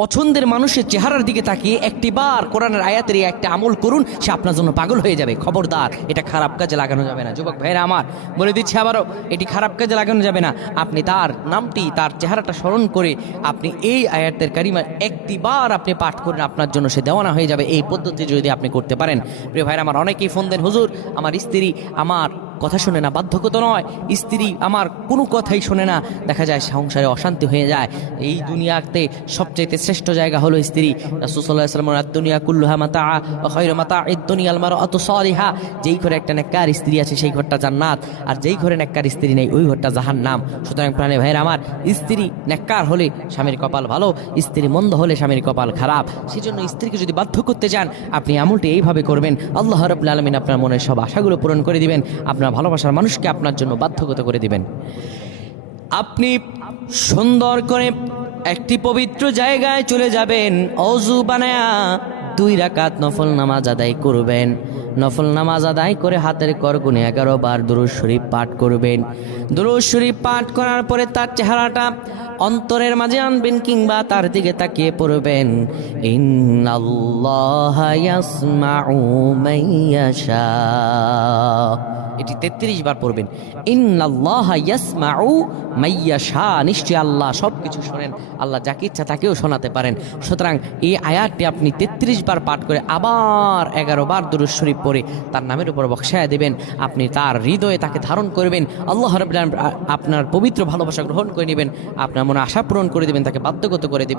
পছন্দের মানুষের চেহারার দিকে তাকিয়ে একটিবার কোরআনের আয়াতের এই একটা আমল করুন, সে আপনার জন্য পাগল হয়ে যাবে। খবরদার, এটা খারাপ কাজে লাগানো যাবে না। যুবক ভাইরা আমার, বলে দিচ্ছি আবারও, এটি খারাপ কাজে লাগানো যাবে না। আপনি তার নামটি, তার চেহারাটা স্মরণ করে আপনি এই আয়াতের কারিমা একটিবার আপনি পাঠ করেন, আপনার জন্য সে দেওয়ানা হয়ে যাবে। এই পদ্ধতি যদি আপনি করতে পারেন, প্রিয় ভাইরা আমার, অনেকেই ফোন দেন, হুজুর আমার স্ত্রী আমার কথা শোনে না। বাধ্যগত নয়, স্ত্রী আমার কোনো কথাই শোনে না, দেখা যায় সংসারে অশান্তি হয়ে যায়। এই দুনিয়াতে সবচাইতে শ্রেষ্ঠ জায়গা হলো স্ত্রী। রাসূল সাল্লাল্লাহু আলাইহি ওয়াসাল্লাম আদ-দুনিয়া কুল্লুহা মাতাআ ওয়া খায়রু মাতাআদ দুনিয়াল মারআতু সালিহা। যেই ঘরে একটা নেককার স্ত্রী আছে সেই ঘরটা জান্নাত, আর যেই ঘরে নেককার স্ত্রী নেই ওই ঘরটা জাহান্নাম। সুতরাং প্রাণে ভাইরা আমার, স্ত্রী নেককার হলে স্বামীর কপাল ভালো, স্ত্রী মন্দ হলে স্বামীর কপাল খারাপ। সেজন্য স্ত্রীকে যদি বাধ্য করতে চান, আপনি আমলটি এইভাবে করবেন, আল্লাহ রাব্বুল আলামিন আপনার মনের সব আশাগুলো পূরণ করে দিবেন, আপনার ভালোবাসার মানুষকে আপনার জন্য বাধ্যগত করে দিবেন। আপনি সুন্দর করে একটি পবিত্র জায়গায় চলে যাবেন, অজু বানায়া 2 রাকাত নফল নামাজ আদায় করবেন। নফল নামাজ আদায় করে হাতের করগুনে 11 বার দুরূদ শরীফ পাঠ করবেন। দুরূদ শরীফ পাঠ করার পরে তার চেহারাটা অন্তরের মাঝে আনবেন, কিংবা তার দিকে তাকিয়ে পড়বেন, ইন্নাল্লাহা ইয়াসমাউ মাইয়াশা। এটি 33 বার পড়বেন। ইন্নাল্লাহা ইয়াসমাউ মাইয়াশা, নিশ্চয় আল্লাহ সবকিছু শোনেন, আল্লাহ যাকে ইচ্ছা তাকেও শোনাতে পারেন। সুতরাং এই আয়াতটি আপনি 33 বার পাঠ করে আবার 11 বার দুরূদ শরীফ পড়ে তার নামের উপর বক্সায়া দেবেন। আপনি তার হৃদয়ে তাকে ধারণ করবেন, আল্লাহ রাব্বুল আলামিন আপনার পবিত্র ভালোবাসা গ্রহণ করে নেবেন, আপনার মনে আশা পূরণ করে দেবেন, তাকে বাধ্যগত করে দেবেন।